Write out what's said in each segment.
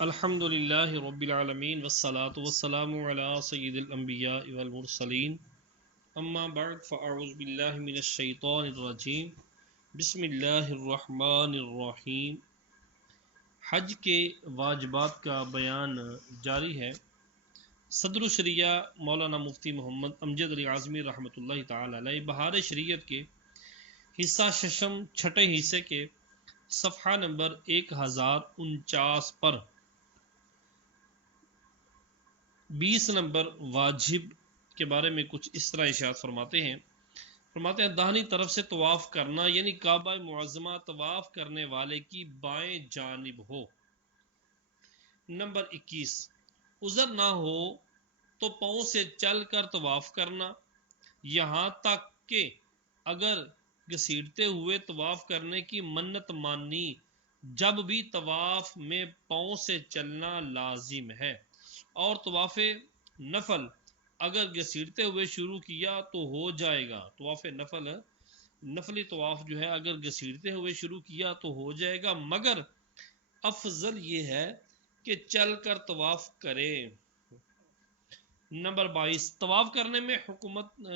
الحمد للہ رب العالمین والصلاة والسلام علی سید الانبیاء والمرسلین اما بعد فاعوذ باللہ من الشیطان الرجیم بسم اللہ الرحمن الرحیم۔ حج کے واجبات کا بیان جاری ہے۔ صدر الشریعہ مولانا مفتی محمد امجد علی اعظمی رحمۃ اللہ تعالی علیہ بہار شریعت کے حصہ ششم چھٹے حصے کے صفحہ نمبر 1049 پر 20 نمبر واجب کے بارے میں کچھ اس طرح ارشاد فرماتے ہیں داہنی طرف سے طواف کرنا یعنی کعبہ معظمہ طواف کرنے والے کی بائیں جانب ہو۔ نمبر 21، عذر نہ ہو تو پاؤں سے چل کر طواف کرنا، یہاں تک کہ اگر گھسیٹتے ہوئے طواف کرنے کی منت مانی جب بھی طواف میں پاؤں سے چلنا لازم ہے، اور طواف نفل اگر گھسیٹتے ہوئے شروع کیا تو ہو جائے گا۔ طواف نفلی طواف جو ہے اگر گھسیٹتے ہوئے شروع کیا تو ہو جائے گا، مگر افضل یہ ہے کہ چل کر طواف کرے۔ نمبر 22، طواف کرنے میں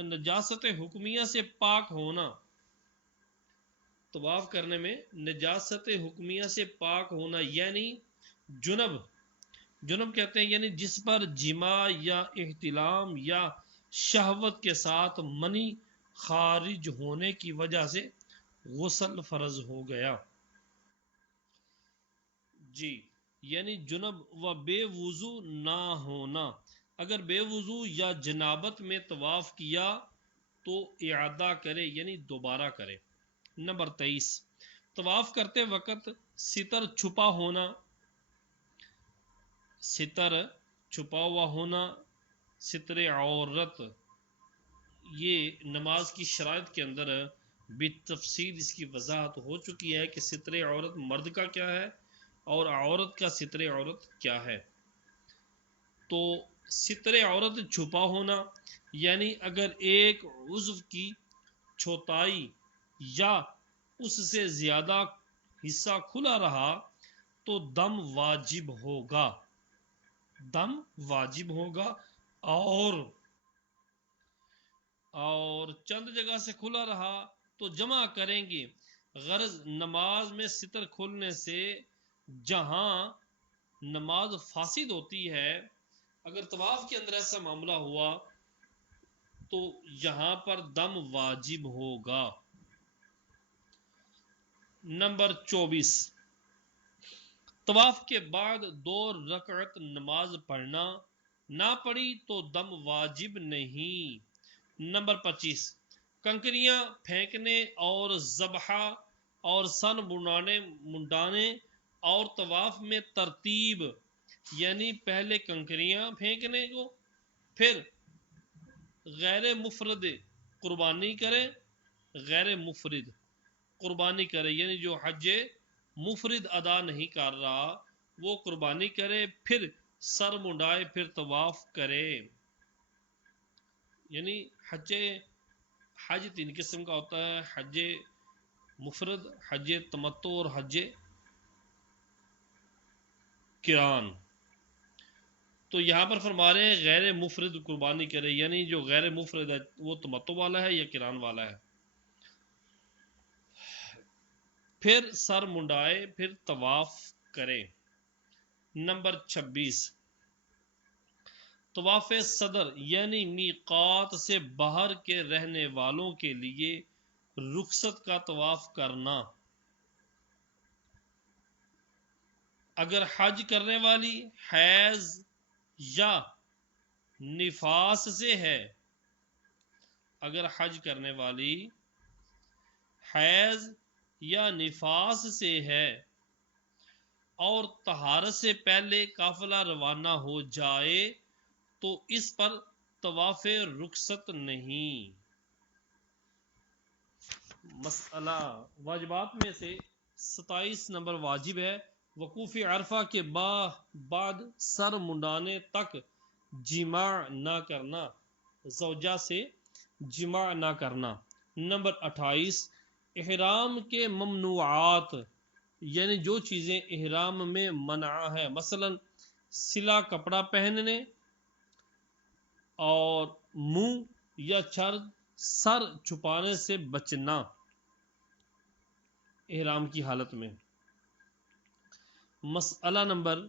نجاست حکمیہ سے پاک ہونا۔ طواف کرنے میں نجاست حکمیہ سے پاک ہونا یعنی جنب کہتے ہیں، یعنی جس پر جماع یا احتلام یا شہوت کے ساتھ منی خارج ہونے کی وجہ سے غسل فرض ہو گیا۔ جی، یعنی جنب و بے وضو نہ ہونا۔ اگر بے وضو یا جنابت میں طواف کیا تو اعادہ کرے یعنی دوبارہ کرے۔ نمبر 23، طواف کرتے وقت ستر چھپا ہونا۔ ستر چھپا ہوا ہونا، ستر عورت، یہ نماز کی شرائط کے اندر بالتفصیل اس کی وضاحت ہو چکی ہے کہ ستر عورت مرد کا کیا ہے اور عورت کا ستر عورت کیا ہے۔ تو ستر عورت چھپا ہونا یعنی اگر ایک عضو کی چوتھائی یا اس سے زیادہ حصہ کھلا رہا تو دم واجب ہوگا۔ اور چند جگہ سے کھلا رہا تو جمع کریں گے۔ غرض نماز میں ستر کھلنے سے جہاں نماز فاسد ہوتی ہے، اگر طواف کے اندر ایسا معاملہ ہوا تو یہاں پر دم واجب ہوگا۔ نمبر 24، طواف کے بعد 2 رکعت نماز پڑھنا، نہ پڑھی تو دم واجب نہیں۔ نمبر 25، کنکریاں پھینکنے اور ذبح اور سن منڈانے اور طواف میں ترتیب، یعنی پہلے کنکریاں پھینکنے کو، پھر غیر مفرد قربانی کرے، غیر مفرد قربانی کرے یعنی جو حج مفرد ادا نہیں کر رہا وہ قربانی کرے، پھر سر منڈائے، پھر طواف کرے۔ یعنی حج 3 قسم کا ہوتا ہے، حج مفرد، حج تمتع اور حج قران۔ تو یہاں پر فرما رہے ہیں غیر مفرد قربانی کرے، یعنی جو غیر مفرد ہے وہ تمتع والا ہے یا قران والا ہے، پھر سر منڈائے، پھر طواف کرے۔ نمبر 26، طواف صدر یعنی میقات سے باہر کے رہنے والوں کے لیے رخصت کا طواف کرنا۔ اگر حج کرنے والی حیض یا نفاس سے ہے، اگر حج کرنے والی حیض یا نفاس سے ہے اور طہارت سے پہلے قافلہ روانہ ہو جائے تو اس پر طواف رخصت نہیں۔ مسئلہ واجبات میں سے 27 نمبر واجب ہے، وقوف عرفہ کے بعد سر منڈانے تک جماع نہ کرنا، زوجہ سے جماع نہ کرنا۔ نمبر 28، احرام کے ممنوعات یعنی جو چیزیں احرام میں منع ہے، مثلا سلا کپڑا پہننے اور منہ یا سر چھپانے سے بچنا احرام کی حالت میں۔ مسئلہ نمبر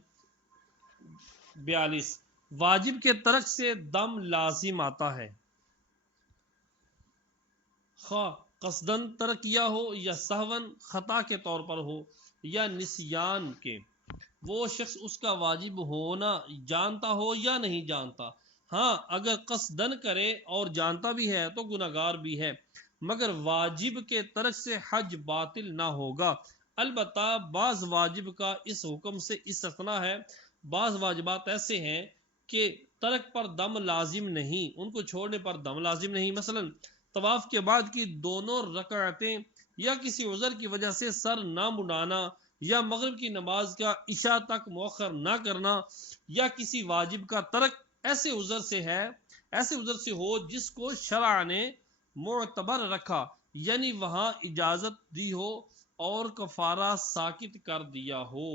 42، واجب کے ترک سے دم لازم آتا ہے، خواہ قصدن ترک کیا ہو یا سہون خطا کے طور پر ہو یا نسیان کے، وہ شخص اس کا واجب ہونا جانتا ہو یا نہیں جانتا۔ ہاں اگر قصدن کرے اور جانتا بھی ہے تو گناہگار بھی ہے، مگر واجب کے ترک سے حج باطل نہ ہوگا۔ البتہ بعض واجب کا اس حکم سے استثناء ہے، بعض واجبات ایسے ہیں کہ ترک پر دم لازم نہیں، ان کو چھوڑنے پر دم لازم نہیں، مثلا طواف کے بعد کی دونوں رکعتیں یا کسی عذر کی وجہ سے سر نہ منڈانا یا مغرب کی نماز کا عشاء تک مؤخر نہ کرنا یا کسی واجب کا ترک ایسے عذر سے ہو جس کو شرع نے معتبر رکھا، یعنی وہاں اجازت دی ہو اور کفارہ ساقط کر دیا ہو۔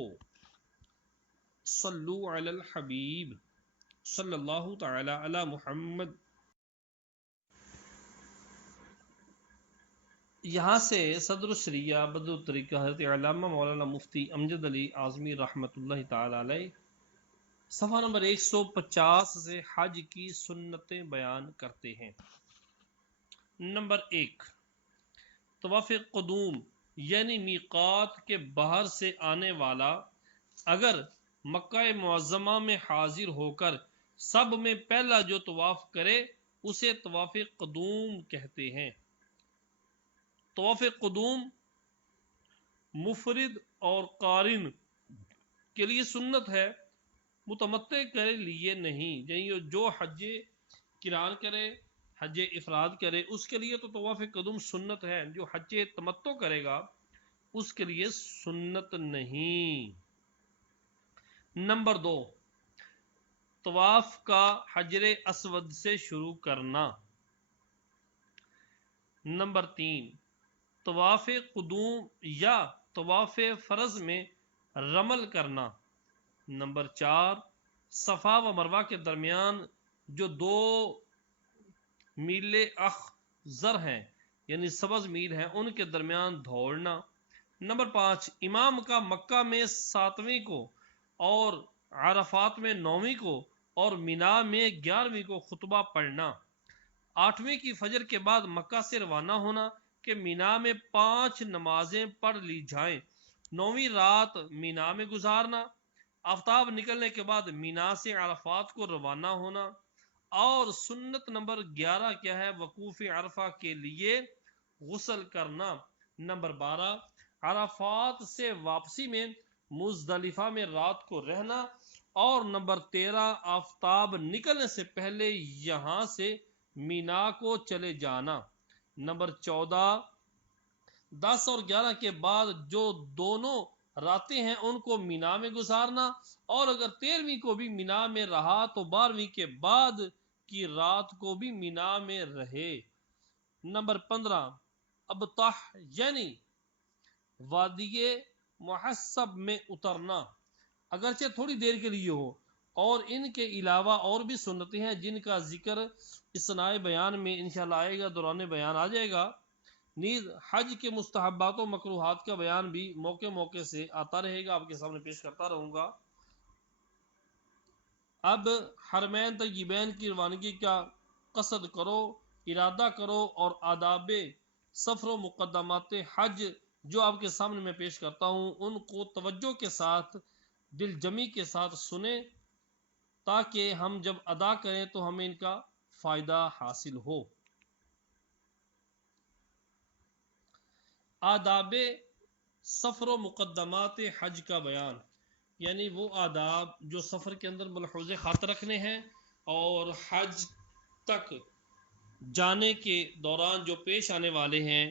صلو علی الحبیب صلی اللہ تعالی علی محمد۔ یہاں سے صدر الشریعہ بدر الطریقہ حضرت علامہ مولانا مفتی امجد علی اعظمی رحمۃ اللہ تعالی علیہ صفحہ نمبر 150 سے حج کی سنتیں بیان کرتے ہیں۔ نمبر 1، طواف قدوم یعنی میقات کے باہر سے آنے والا اگر مکہ معظمہ میں حاضر ہو کر سب میں پہلا جو طواف کرے اسے طواف قدوم کہتے ہیں۔ طواف قدوم مفرد اور قارن کے لیے سنت ہے، متمتع کے لیے نہیں، یعنی جو حج قران کرے، حج افراد کرے اس کے لیے تو طواف قدوم سنت ہے، جو حج تمتع کرے گا اس کے لیے سنت نہیں۔ نمبر 2، طواف کا حجر اسود سے شروع کرنا۔ نمبر 3، طواف قدوم یا طواف فرض میں رمل کرنا۔ نمبر 4، صفا و مروہ کے درمیان جو 2 میل اخضر ہیں یعنی سبز میل ہیں ان کے درمیان دوڑنا۔ نمبر 5، امام کا مکہ میں 7ویں کو اور عرفات میں 9ویں کو اور مینا میں 11ویں کو خطبہ پڑھنا۔ 8ویں کی فجر کے بعد مکہ سے روانہ ہونا کہ مینا میں 5 نمازیں پڑھ لی جائیں۔ 9ویں رات مینا میں گزارنا۔ آفتاب نکلنے کے بعد مینا سے عرفات کو روانہ ہونا۔ اور سنت نمبر 11 کیا ہے؟ وقوف عرفہ کے لیے غسل کرنا۔ نمبر 12، عرفات سے واپسی میں مزدلفہ میں رات کو رہنا۔ اور نمبر 13، آفتاب نکلنے سے پہلے یہاں سے مینا کو چلے جانا۔ نمبر 14، 10 اور 11 کے بعد جو دونوں راتیں ہیں ان کو مینا میں گزارنا، اور اگر 13ویں کو بھی مینا میں رہا تو 12ویں کے بعد کی رات کو بھی مینا میں رہے۔ نمبر 15، ابطح یعنی وادی محسب میں اترنا، اگرچہ تھوڑی دیر کے لیے ہو، اور ان کے علاوہ اور بھی سنتیں ہیں جن کا ذکر اثناء بیان میں انشاءاللہ آئے گا، دوران بیان آ جائے گا۔ نیز حج کے مستحبات و مکروہات کا بیان بھی موقع سے آتا رہے گا، آپ کے سامنے پیش کرتا رہوں گا۔ اب حرمین طیبین کی روانگی کا قصد کرو، ارادہ کرو، اور آداب سفر و مقدمات حج جو آپ کے سامنے میں پیش کرتا ہوں ان کو توجہ کے ساتھ، دل جمی کے ساتھ سنیں تاکہ ہم جب ادا کریں تو ہمیں ان کا فائدہ حاصل ہو۔ آداب سفر و مقدمات حج کا بیان، یعنی وہ آداب جو سفر کے اندر ملحوظ خاطر رکھنے ہیں اور حج تک جانے کے دوران جو پیش آنے والے ہیں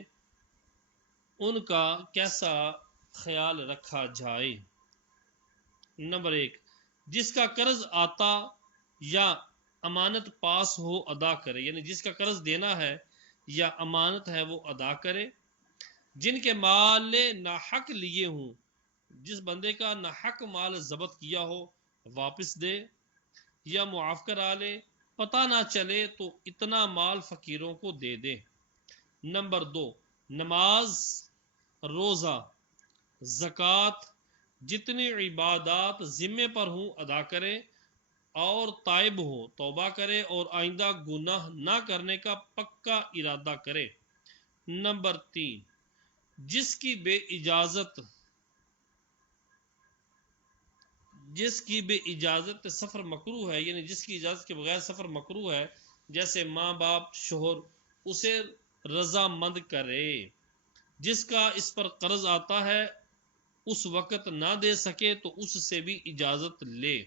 ان کا کیسا خیال رکھا جائے۔ نمبر 1، جس کا قرض آتا یا امانت پاس ہو ادا کرے، یعنی جس کا قرض دینا ہے یا امانت ہے وہ ادا کرے۔ جن کے مال ناحق لیے ہوں جس بندے کا نہ حق مال ضبط کیا ہو واپس دے یا معاف کرا لے، پتہ نہ چلے تو اتنا مال فقیروں کو دے دے۔ نمبر 2، نماز، روزہ، زکوٰۃ، جتنی عبادات ذمے پر ہوں ادا کرے، اور تائب ہو توبہ کرے اور آئندہ گناہ نہ کرنے کا پکا ارادہ کرے۔ نمبر 3، جس کی بے اجازت سفر مکروہ ہے، یعنی جس کی اجازت کے بغیر سفر مکروہ ہے، جیسے ماں باپ، شوہر، اسے رضامند کرے۔ جس کا اس پر قرض آتا ہے اس وقت نہ دے سکے تو اس سے بھی اجازت لے۔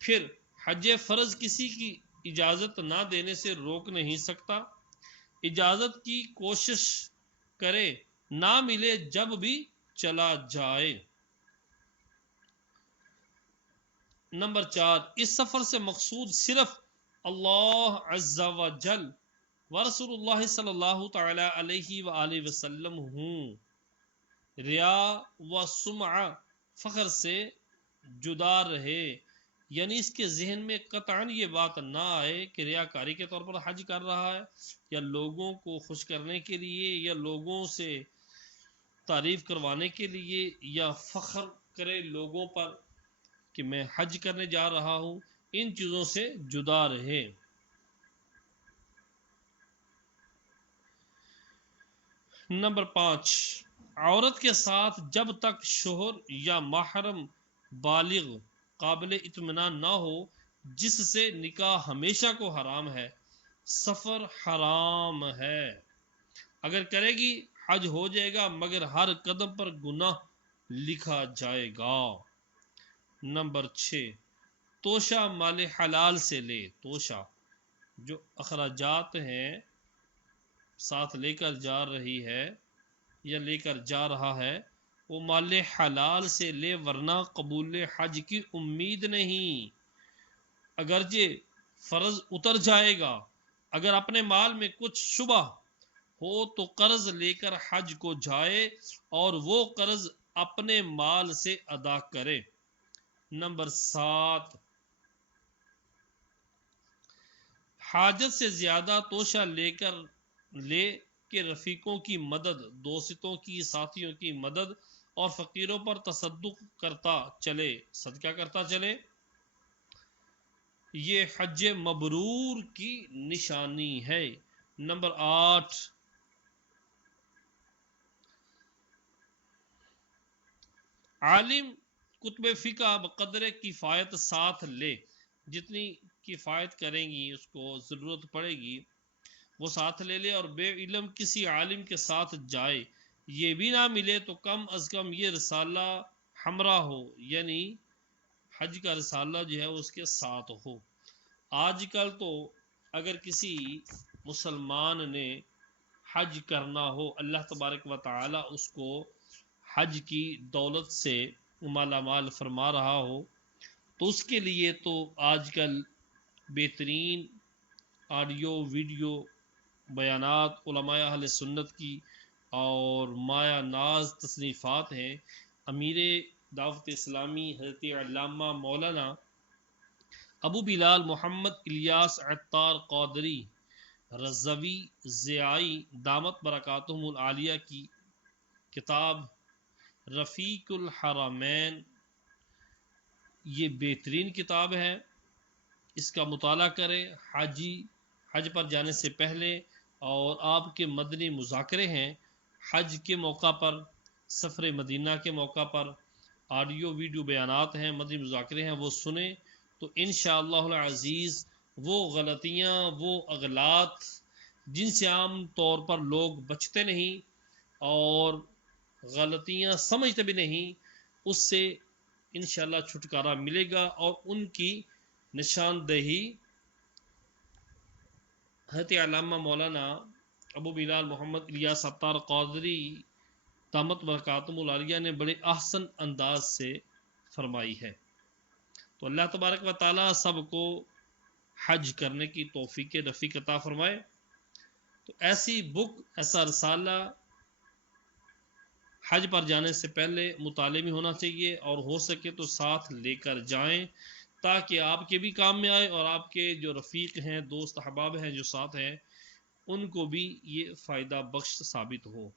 پھر حج فرض کسی کی اجازت نہ دینے سے روک نہیں سکتا، اجازت کی کوشش کرے، نہ ملے جب بھی چلا جائے۔ نمبر 4، اس سفر سے مقصود صرف اللہ عز و جل و رسول اللہ صلی اللہ تعالی علیہ وآلہ وسلم ہوں۔ ریا و سمعہ، فخر سے جدا رہے، یعنی اس کے ذہن میں قطعاً یہ بات نہ آئے کہ ریاکاری کے طور پر حج کر رہا ہے، یا لوگوں کو خوش کرنے کے لیے، یا لوگوں سے تعریف کروانے کے لیے، یا فخر کرے لوگوں پر کہ میں حج کرنے جا رہا ہوں۔ ان چیزوں سے جدا رہے۔ نمبر 5، عورت کے ساتھ جب تک شوہر یا محرم بالغ قابل اطمینان نہ ہو جس سے نکاح ہمیشہ کو حرام ہے، سفر حرام ہے۔ اگر کرے گی حج ہو جائے گا، مگر ہر قدم پر گناہ لکھا جائے گا۔ نمبر 6، توشہ مال حلال سے لے۔ توشہ جو اخراجات ہیں ساتھ لے کر جا رہی ہے یا لے کر جا رہا ہے، وہ مال حلال سے لے، ورنہ قبول حج کی امید نہیں۔ اگرچہ فرض اتر جائے گا، اگر اپنے مال میں کچھ شبہ ہو تو قرض لے کر حج کو جائے اور وہ قرض اپنے مال سے ادا کرے۔ نمبر 7، حاجت سے زیادہ توشہ لے کے رفیقوں کی مدد، دوستوں کی، ساتھیوں کی مدد اور فقیروں پر تصدق کرتا چلے، صدقہ کرتا چلے، یہ حج مبرور کی نشانی ہے۔ نمبر 8، عالم کتب فقہ بقدر کفایت ساتھ لے، جتنی کفایت کریں گی اس کو ضرورت پڑے گی وہ ساتھ لے لے، اور بے علم کسی عالم کے ساتھ جائے، یہ بھی نہ ملے تو کم از کم یہ رسالہ ہمراہ ہو، یعنی حج کا رسالہ جو ہے اس کے ساتھ ہو۔ آج کل تو اگر کسی مسلمان نے حج کرنا ہو، اللہ تبارک و تعالی اس کو حج کی دولت سے مالا مال فرما رہا ہو، تو اس کے لیے تو آج کل بہترین آڈیو ویڈیو بیانات علماء اہل سنت کی اور مایا ناز تصنیفات ہیں۔ امیر دعوت اسلامی حضرت علامہ مولانا ابو بلال محمد الیاس عطار قادری رضوی ضیائی دامت برکاتہم العالیہ کی کتاب رفیق الحرمین، یہ بہترین کتاب ہے، اس کا مطالعہ کریں۔ حج پر جانے سے پہلے اور آپ کے مدنی مذاکرے ہیں، حج کے موقع پر، سفر مدینہ کے موقع پر آڈیو ویڈیو بیانات ہیں، مدنی مذاکرے ہیں، وہ سنیں تو انشاءاللہ العزیز وہ غلطیاں، وہ اغلاط جن سے عام طور پر لوگ بچتے نہیں اور غلطیاں سمجھتے بھی نہیں، اس سے انشاءاللہ چھٹکارا ملے گا، اور ان کی نشاندہی حضرت علامہ مولانا ابو بلال محمد الیاس عطار قادری دامت برکاتہم العالیہ نے بڑے احسن انداز سے فرمائی ہے۔ تو اللہ تبارک و تعالی سب کو حج کرنے کی توفیق رفیق عطا فرمائے۔ تو ایسی بک، ایسا رسالہ حج پر جانے سے پہلے مطالعے میں ہونا چاہیے، اور ہو سکے تو ساتھ لے کر جائیں تاکہ آپ کے بھی کام میں آئے اور آپ کے جو رفیق ہیں، دوست احباب ہیں جو ساتھ ہیں، ان کو بھی یہ فائدہ بخش ثابت ہو۔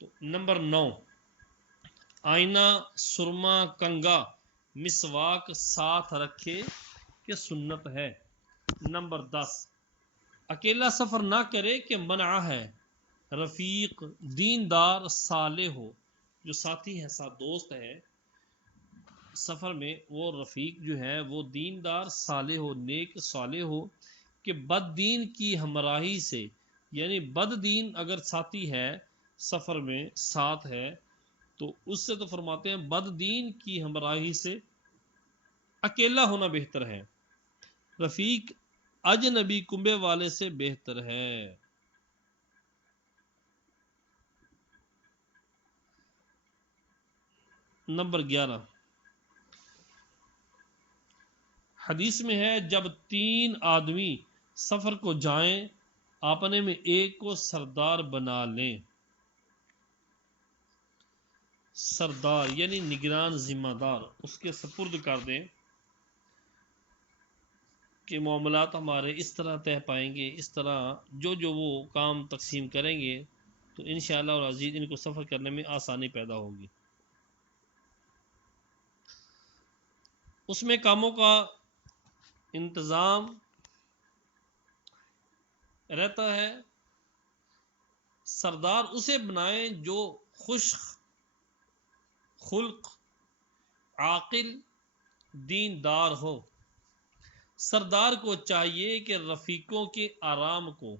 تو نمبر 9، آئینہ، سرما، کنگا، مسواک ساتھ رکھے کہ سنت ہے۔ نمبر 10، اکیلا سفر نہ کرے کہ منع ہے، رفیق دیندار صالح ہو، جو ساتھی ہے، ساتھ دوست ہے سفر میں، وہ رفیق جو ہے وہ دیندار صالح ہو، نیک صالح ہو، کہ بد دین کی ہمراہی سے، یعنی بد دین اگر ساتھی ہے سفر میں ساتھ ہے تو اس سے تو فرماتے ہیں بد دین کی ہمراہی سے اکیلا ہونا بہتر ہے، رفیق اجنبی کنبے والے سے بہتر ہے۔ نمبر 11، حدیث میں ہے جب 3 آدمی سفر کو جائیں آپنے میں ایک کو سردار بنا لیں، سردار یعنی نگران، ذمہ دار، اس کے سپرد کر دیں کہ معاملات ہمارے اس طرح طے پائیں گے، اس طرح جو وہ کام تقسیم کریں گے تو انشاءاللہ العزیز ان کو سفر کرنے میں آسانی پیدا ہوگی۔ اس میں کاموں کا انتظام رہتا ہے، سردار اسے بنائیں جو خوش خلق، عاقل، دیندار ہو۔ سردار کو چاہیے کہ رفیقوں کے آرام کو،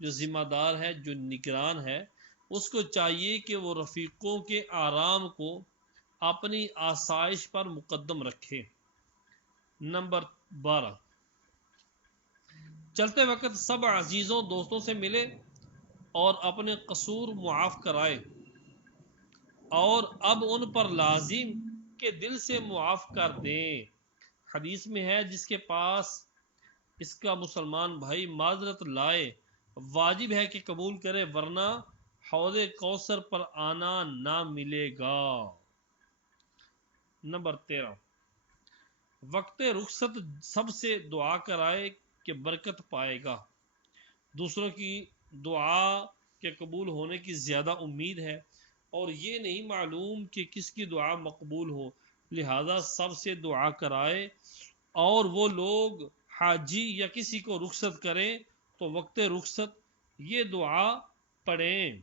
جو ذمہ دار ہے، جو نگران ہے، اس کو چاہیے کہ وہ رفیقوں کے آرام کو اپنی آسائش پر مقدم رکھے۔ نمبر 12، چلتے وقت سب عزیزوں دوستوں سے ملے اور اپنے قصور معاف کرائے، اور اب ان پر لازم کہ دل سے معاف کر دیں۔ حدیث میں ہے جس کے پاس اس کا مسلمان بھائی معذرت لائے واجب ہے کہ قبول کرے، ورنہ حوض کوثر پر آنا نہ ملے گا۔ نمبر 13، وقت رخصت سب سے دعا کرائے کہ برکت پائے گا، دوسروں کی دعا کے قبول ہونے کی زیادہ امید ہے اور یہ نہیں معلوم کہ کس کی دعا مقبول ہو، لہذا سب سے دعا کرائے، اور وہ لوگ حاجی یا کسی کو رخصت کریں تو وقت رخصت یہ دعا پڑھیں،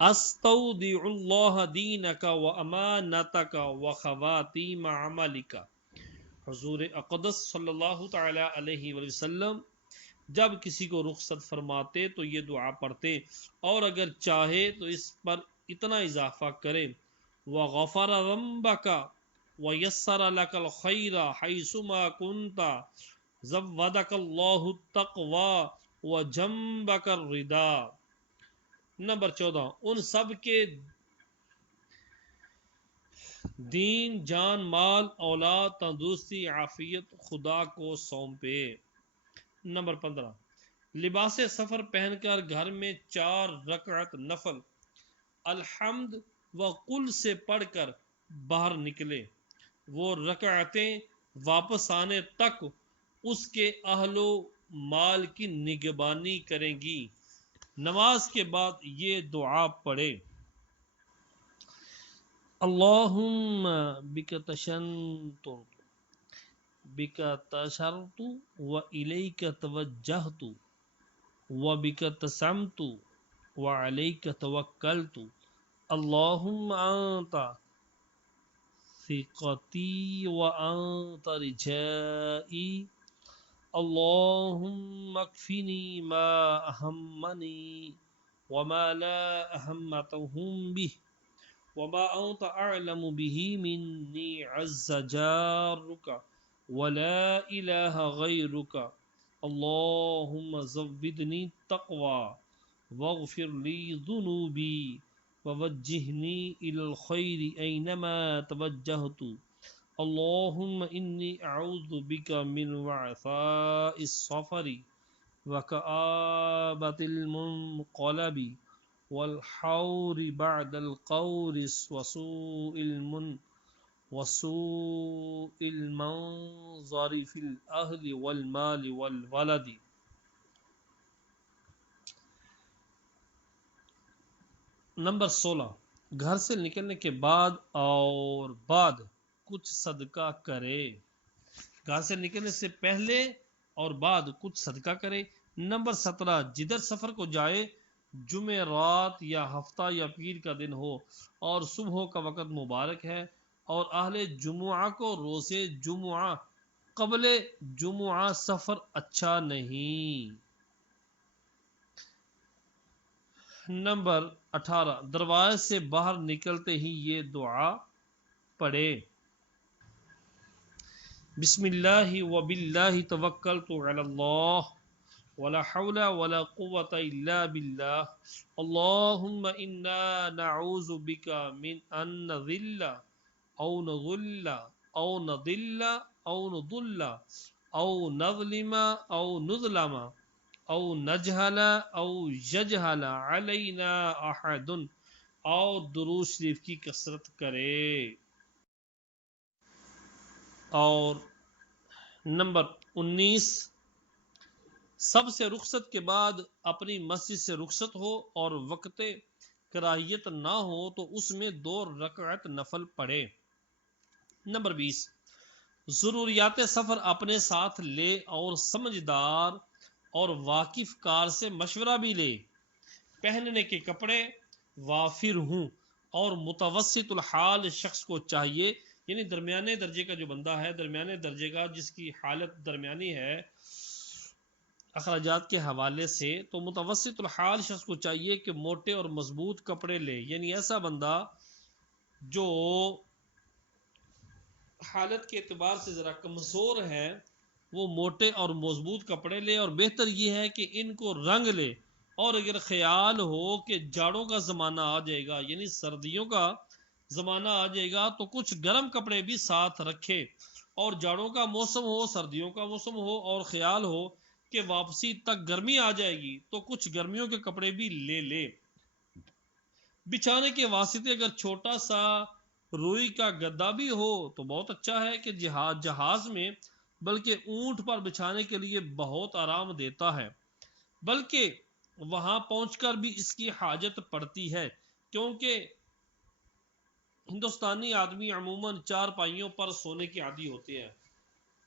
استودع اللہ دینک و امانتک و خواتیم عملک۔ حضور اقدس صلی اللہ تعالی علیہ وسلم جب کسی کو رخصت فرماتے تو یہ دعا پڑھتے، اور اگر چاہے تو اس پر اتنا اضافہ کرے، وغفر ذنبک ویسر لک الخیر حیثما کنت، زودک اللہ التقوی وجنبک الردا۔ نمبر 14، ان سب کے دین، جان، مال، اولاد، تندرستی، عافیت خدا کو سونپے۔ نمبر 15، لباس سفر پہن کر گھر میں 4 رکعت نفل الحمد و قل سے پڑھ کر باہر نکلے، وہ رکعتیں واپس آنے تک اس کے اہل و مال کی نگہبانی کریں گی۔ نماز کے بعد یہ دعا پڑھے، اللہم بک تشنت و الیک توجہت و بک تسمت و علیک توکلت، اللہم انت ثقتی و انت رجائی، اللہم اکفنی ما اہمنی وما لا اہمتہم بہ وما انت اعلم به منی عز جارک ولا الہ غیرک، اللہم زودنی تقوی واغفر لی ذنوبی ووجہنی الی الخیر اینما توجہت، اللہم انی اعوذ بک من وعثاء السفر وكآبة المنقلب والحور بعد القور وسوء المنظر في الأهل والمال والولد. نمبر 16، گھر سے نکلنے کے بعد کچھ صدقہ کرے. گھر سے نکلنے سے پہلے اور بعد کچھ صدقہ کرے. نمبر 17، جدھر سفر کو جائے، جمعہ رات یا ہفتہ یا پیر کا دن ہو اور صبح کا وقت مبارک ہے، اور اہل جمعہ کو روزے جمعہ قبل جمعہ سفر اچھا نہیں. نمبر 18، دروازے سے باہر نکلتے ہی یہ دعا پڑھے: بسم اللہ وباللہ توکلت علی اللہ ولا حول ولا قوة الا باللہ اللہم انا نعوذ بک من ان نذل او نغل او نضل او نضل او نظلم او نظلم او نجہل او یجہل علینا احد. اور درود شریف کی کثرت کرے. اور نمبر 19، سب سے رخصت کے بعد اپنی مسجد سے رخصت ہو اور وقت کراہیت نہ ہو تو اس میں 2 رکعت نفل پڑھے. نمبر 20، ضروریات سفر اپنے ساتھ لے اور سمجھدار اور واقف کار سے مشورہ بھی لے. پہننے کے کپڑے وافر ہوں اور متوسط الحال شخص کو چاہیے، یعنی درمیانے درجے کا جو بندہ ہے، درمیانے درجے کا جس کی حالت درمیانی ہے اخراجات کے حوالے سے، تو متوسط الحال شخص کو چاہیے کہ موٹے اور مضبوط کپڑے لے. یعنی ایسا بندہ جو حالت کے اعتبار سے ذرا کمزور ہے وہ موٹے اور مضبوط کپڑے لے، اور بہتر یہ ہے کہ ان کو رنگ لے. اور اگر خیال ہو کہ جاڑوں کا زمانہ آ جائے گا، یعنی سردیوں کا زمانہ آ جائے گا، تو کچھ گرم کپڑے بھی ساتھ رکھے. اور جاڑوں کا موسم ہو، سردیوں کا موسم ہو، اور خیال ہو کہ واپسی تک گرمی آ جائے گی، تو کچھ گرمیوں کے کپڑے بھی لے. بچھانے کے واسطے اگر چھوٹا سا روئی کا گدا بھی ہو تو بہت اچھا ہے کہ جہاز میں، بلکہ اونٹ پر بچھانے کے لیے بہت آرام دیتا ہے، بلکہ وہاں پہنچ کر بھی اس کی حاجت پڑتی ہے، کیونکہ ہندوستانی آدمی عموماً 4 پائیوں پر سونے کے عادی ہوتے ہیں.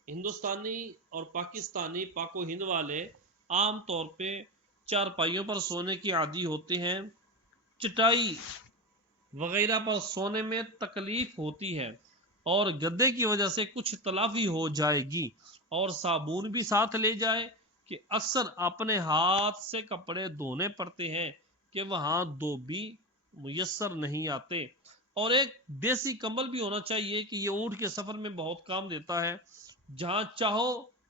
ہندوستانی اور پاکستانی پاک و ہند والے عام طور پہ 4 پائیوں پر سونے کے عادی ہوتے ہیں. چٹائی وغیرہ پر سونے میں تکلیف ہوتی ہے اور گدے کی وجہ سے کچھ تلافی ہو جائے گی، اور صابن بھی ساتھ لے جائے کہ اکثر اپنے ہاتھ سے کپڑے دھونے پڑتے ہیں کہ وہاں دھوبی میسر نہیں آتے. اور ایک دیسی کمبل بھی ہونا چاہیے کہ یہ اونٹ کے سفر میں بہت کام دیتا ہے، جہاں چاہو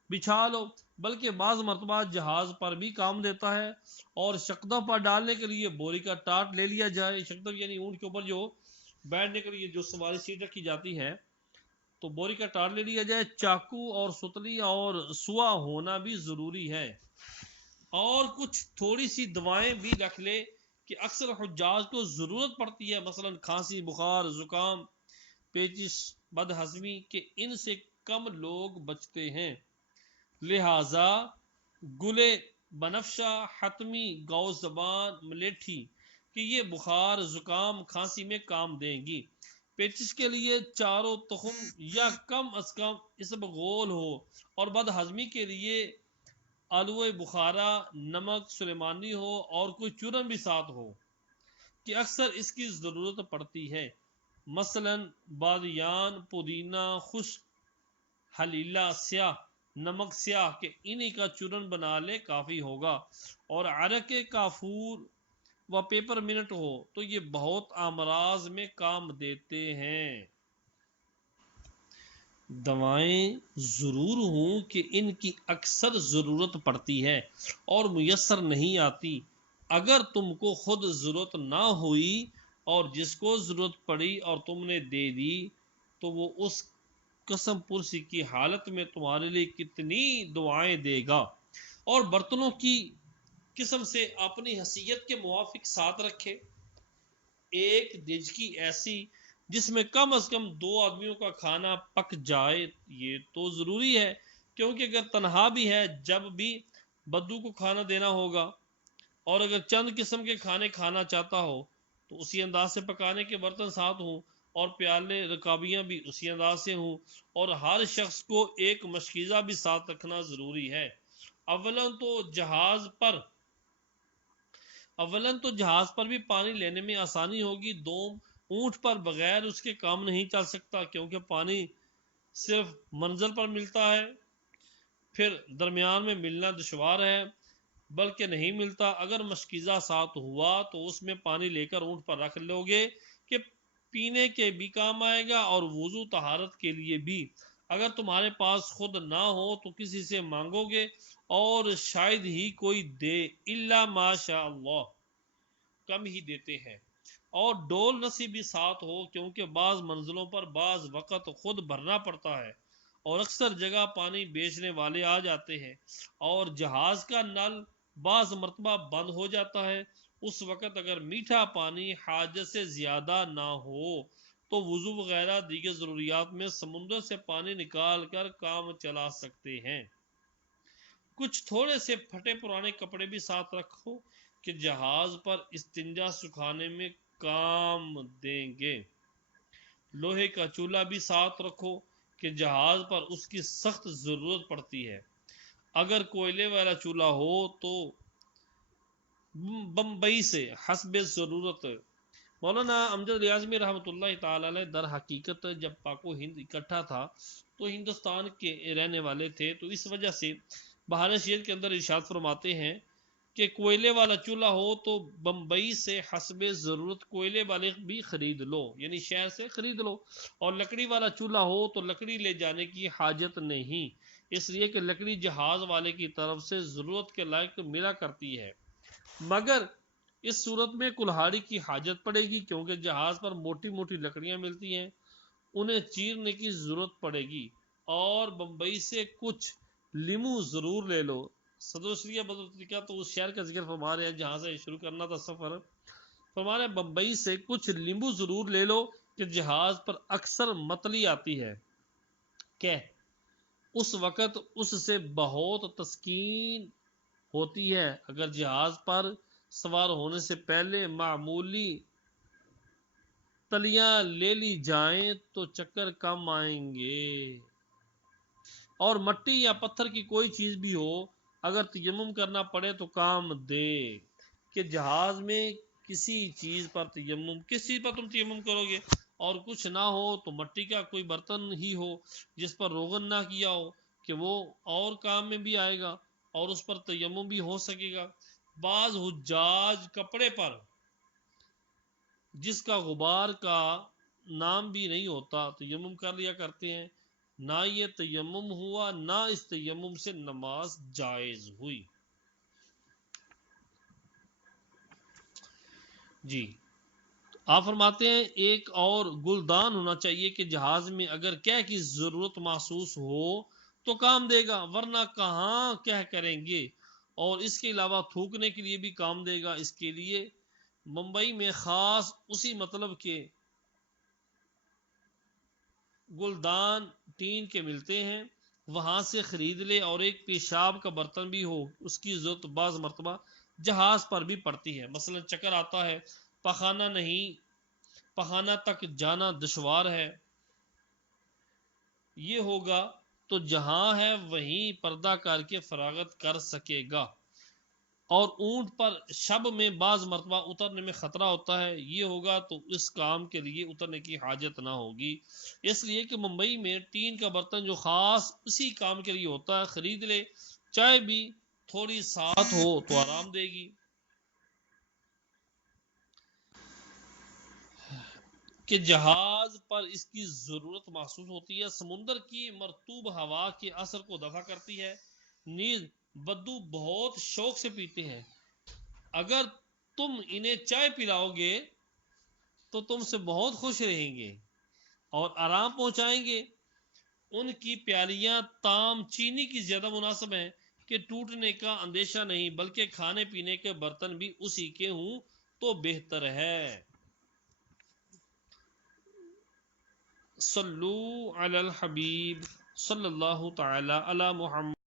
بچھا لو، بلکہ بعض مرتبہ جہاز پر بھی کام دیتا ہے. اور شقدوں پر ڈالنے کے لیے بوری کا ٹاٹ لے لیا جائے. شقدوں یعنی اونٹ کے اوپر جو بیٹھنے کے لیے جو سواری سیٹ رکھی جاتی ہے، تو بوری کا ٹاٹ لے لیا جائے. چاقو اور ستلی اور سوا ہونا بھی ضروری ہے. اور کچھ تھوڑی سی دوائیں بھی رکھ لے کہ اکثر حجاج کو ضرورت پڑتی ہے، مثلا کھانسی، بخار، زکام، پیچش، بد ہضمی، کہ ان سے کم لوگ بچتے ہیں. لہذا گلے بنفشہ، حتمی، گو زبان، ملیٹھی کہ یہ بخار، زکام، کھانسی میں کام دیں گی. پیچش کے لیے چاروں تخم یا کم از کم اسبغول ہو، اور بد ہضمی کے لیے آلوئے بخارا، نمک سلیمانی ہو، اور کوئی چورن بھی ساتھ ہو کہ اکثر اس کی ضرورت پڑتی ہے. مثلا بادیان، پودینہ، خشک حلیلہ سیاہ، نمک سیاہ کہ انہی کا چورن بنا لے کافی ہوگا. اور عرق کافور و پیپر منٹ ہو تو یہ بہت امراض میں کام دیتے ہیں. دوائیں ضرور ہوں کہ ان کی اکثر ضرورت پڑتی ہے اور میسر نہیں آتی. اگر تم کو خود ضرورت نہ ہوئی اور جس کو ضرورت پڑی اور تم نے دے دی، تو وہ اس قسم پرسی کی حالت میں تمہارے لیے کتنی دعائیں دے گا. اور برتنوں کی قسم سے اپنی حیثیت کے موافق ساتھ رکھے۔ ایک دیجکی ایسی جس میں کم از کم 2 آدمیوں کا کھانا پک جائے، یہ تو ضروری ہے کیونکہ اگر تنہا بھی ہے جب بھی بدو کو کھانا دینا ہوگا، اور اگر چند قسم کے کھانے کھانا چاہتا ہو تو اسی انداز سے پکانے کے برتن ساتھ ہوں، اور پیالے رکابیاں بھی اسی انداز سے ہوں، اور ہر شخص کو ایک مشکیزہ بھی ساتھ رکھنا ضروری ہے۔ اولن تو جہاز پر بھی پانی لینے میں آسانی ہوگی، دوم اونٹ پر بغیر اس کے کام نہیں چل سکتا کیونکہ پانی صرف منزل پر ملتا ہے، پھر درمیان میں ملنا دشوار ہے بلکہ نہیں ملتا۔ اگر مشکیزہ ساتھ ہوا تو اس میں پانی لے کر اونٹ پر رکھ لو گے کہ پینے کے بھی کام آئے گا اور وضو طہارت کے لیے بھی۔ اگر تمہارے پاس خود نہ ہو تو کسی سے مانگو گے اور شاید ہی کوئی دے، الا ماشاء اللہ، کم ہی دیتے ہیں۔ اور ڈول نسی بھی ساتھ ہو کیونکہ بعض منزلوں پر بعض وقت خود بھرنا پڑتا ہے اور اکثر جگہ پانی بیچنے والے آ جاتے ہیں، اور جہاز کا نل بعض مرتبہ بند ہو جاتا ہے۔ اس وقت اگر میٹھا پانی حاجت سے زیادہ نہ ہو تو وضو وغیرہ دیگر ضروریات میں سمندر سے پانی نکال کر کام چلا سکتے ہیں۔ کچھ تھوڑے سے پھٹے پرانے کپڑے بھی ساتھ رکھو کہ جہاز پر استنجا سکھانے میں کام دیں گے۔ لوہے کا چولہا بھی ساتھ رکھو کہ جہاز پر اس کی سخت ضرورت پڑتی ہے۔ اگر کوئلے والا چولہا ہو تو بمبئی سے حسب ضرورت۔ مولانا امجد ریاضمی رحمۃ اللہ تعالی علیہ در حقیقت جب پاک و ہند اکٹھا تھا تو ہندوستان کے رہنے والے تھے، تو اس وجہ سے بہار شعر کے اندر ارشاد فرماتے ہیں کہ کوئلے والا چولہا ہو تو بمبئی سے حسب ضرورت کوئلے والے بھی خرید لو، یعنی شہر سے خرید لو، اور لکڑی والا چولہا ہو تو لکڑی لے جانے کی حاجت نہیں، اس لیے کہ لکڑی جہاز والے کی طرف سے ضرورت کے لائق ملا کرتی ہے، مگر اس صورت میں کلہاڑی کی حاجت پڑے گی کیونکہ جہاز پر موٹی موٹی لکڑیاں ملتی ہیں، انہیں چیرنے کی ضرورت پڑے گی۔ اور بمبئی سے کچھ لیمو ضرور لے لو۔ صدر شریعہ بدر تو اس شہر کا ذکر فرما رہے ہیں جہاں سے شروع کرنا تھا سفر، فرما رہے ہیں بمبئی سے کچھ لیمو ضرور لے لو کہ جہاز پر اکثر متلی آتی ہے کہ اس وقت اس سے بہت تسکین ہوتی ہے۔ اگر جہاز پر سوار ہونے سے پہلے معمولی تلیاں لے لی جائیں تو چکر کم آئیں گے۔ اور مٹی یا پتھر کی کوئی چیز بھی ہو اگر تیمم کرنا پڑے تو کام دے، کہ جہاز میں کسی چیز پر تیمم، کس چیز پر تم تیمم کرو گے، اور کچھ نہ ہو تو مٹی کا کوئی برتن ہی ہو جس پر روغن نہ کیا ہو کہ وہ اور کام میں بھی آئے گا اور اس پر تیمم بھی ہو سکے گا۔ بعض حجاج کپڑے پر جس کا غبار کا نام بھی نہیں ہوتا تیمم کر لیا کرتے ہیں، نہ یہ تیمم ہوا نہ اس تیمم سے نماز جائز ہوئی۔ جی آپ فرماتے ہیں ایک اور گلدان ہونا چاہیے کہ جہاز میں اگر کہہ کی ضرورت محسوس ہو تو کام دے گا، ورنہ کہاں کہہ کریں گے، اور اس کے علاوہ تھوکنے کے لیے بھی کام دے گا۔ اس کے لیے ممبئی میں خاص اسی مطلب کے گلدان ٹین کے ملتے ہیں، وہاں سے خرید لے، اور ایک پیشاب کا برتن بھی ہو، اس کی ضرورت بعض مرتبہ جہاز پر بھی پڑتی ہے، مثلا چکر آتا ہے، پخانہ نہیں، پخانہ تک جانا دشوار ہے، یہ ہوگا تو جہاں ہے وہیں پردہ کر کے فراغت کر سکے گا۔ اور اونٹ پر شب میں بعض مرتبہ اترنے میں خطرہ ہوتا ہے، یہ ہوگا تو اس کام کے لیے اترنے کی حاجت نہ ہوگی، اس لیے کہ ممبئی میں ٹین کا برتن جو خاص اسی کام کے لیے ہوتا ہے خرید لے، چائے بھی تھوڑی ساتھ ہو تو آرام دے گی۔ کہ جہاز پر اس کی ضرورت محسوس ہوتی ہے، سمندر کی مرطوب ہوا کے اثر کو دفع کرتی ہے، نیز بدو بہت شوق سے پیتے ہیں، اگر تم انہیں چائے پلاؤ گے تو تم سے بہت خوش رہیں گے اور آرام پہنچائیں گے۔ ان کی پیالیاں تام چینی کی زیادہ مناسب ہیں کہ ٹوٹنے کا اندیشہ نہیں، بلکہ کھانے پینے کے برتن بھی اسی کے ہوں تو بہتر ہے۔ صلو علی الحبیب صلی اللہ تعالی علی محمد